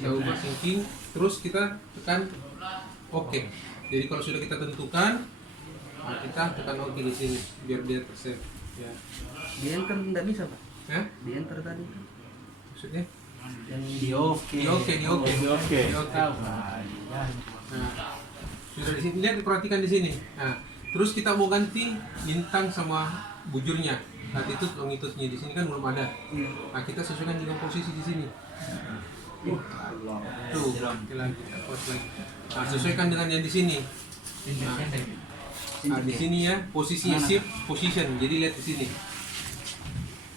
kita ubah syncing, terus kita tekan oke. Jadi kalau sudah kita tentukan, nah kita tekan oke di sini biar dia tersave ya. Di enter nggak bisa Pak? Ya? Di enter tadi Maksudnya? yang Di oke. Di oke. Di oke. Nah, sudah di sini, lihat perhatikan di sini. Nah, terus kita mau ganti bintang sama bujurnya, latitude longitude-nya di sini kan belum ada. Nah, kita sesuaikan dengan posisi di sini. Tuh, oke lagi, pause lagi. Nah, sesuaikan dengan yang di sini. Nah, di sini ya posisinya shift position. Jadi lihat di sini.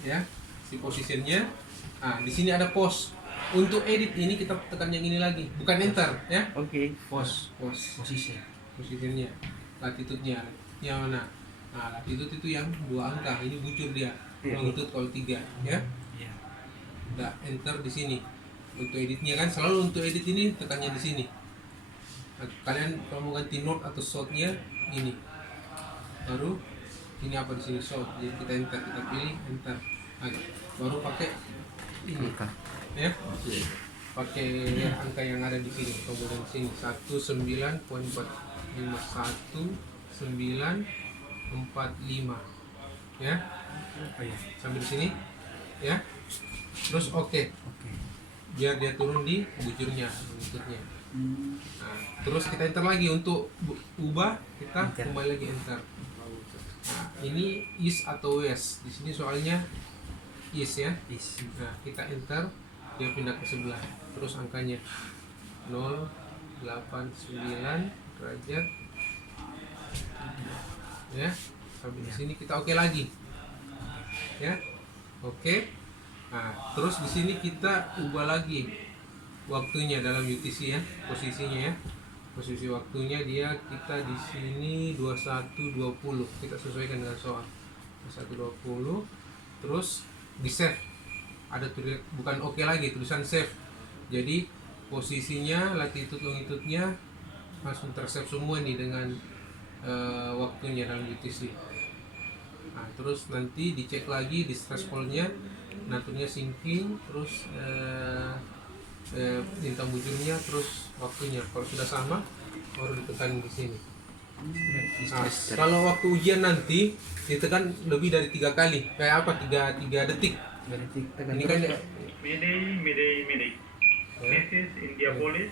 Ya, si positionnya. Nah, di sini ada pause. Untuk edit ini kita tekan yang ini lagi, bukan enter ya. Oke. Pause. Posisinya, latitude-nya yang mana? Nah, latitude itu yang 2 angka, ini bujur dia. Longitude kalau 3 ya. Udah enter di sini. Untuk editnya kan selalu untuk edit ini tekannya di sini. Nah, kalian kalau mau ganti north atau south-nya ini. Baru ini apa di sini south. Jadi kita enter, kita pilih enter. Nah, baru pakai ini. Ya. Pakai angka yang ada di sini, kemudian sini 19.41.1945 ya. Sampai di sini ya. Terus oke. Biar dia turun di bujurnya, longitudenya. Nah, terus kita enter lagi untuk ubah, kita kembali lagi enter. Nah, ini east atau west. Di sini soalnya east ya. Nah, kita enter, dia pindah ke sebelah. Terus angkanya 089 derajat ya. Sampai di sini kita oke lagi ya. Oke. Nah, terus di sini kita ubah lagi waktunya dalam UTC ya, posisinya ya. Posisi waktunya dia kita di sini 21.20. Kita sesuaikan dengan soal 21.20. Terus di save. Ada tulis bukan oke lagi, tulisan save. Jadi posisinya, latitude longitude-nya langsung tersave semua nih dengan waktunya dalam UTC. Nah, terus nanti dicek lagi di threshold-nya, naturnya syncing, terus bintang bujurnya, terus waktunya. Kalau sudah sama, baru ditekan di sini. Nah, kalau waktu ujian nanti ditekan lebih dari 3 kali. Kayak apa? 3 detik. Ini kan ya. Mayday. Ya. This is India Police.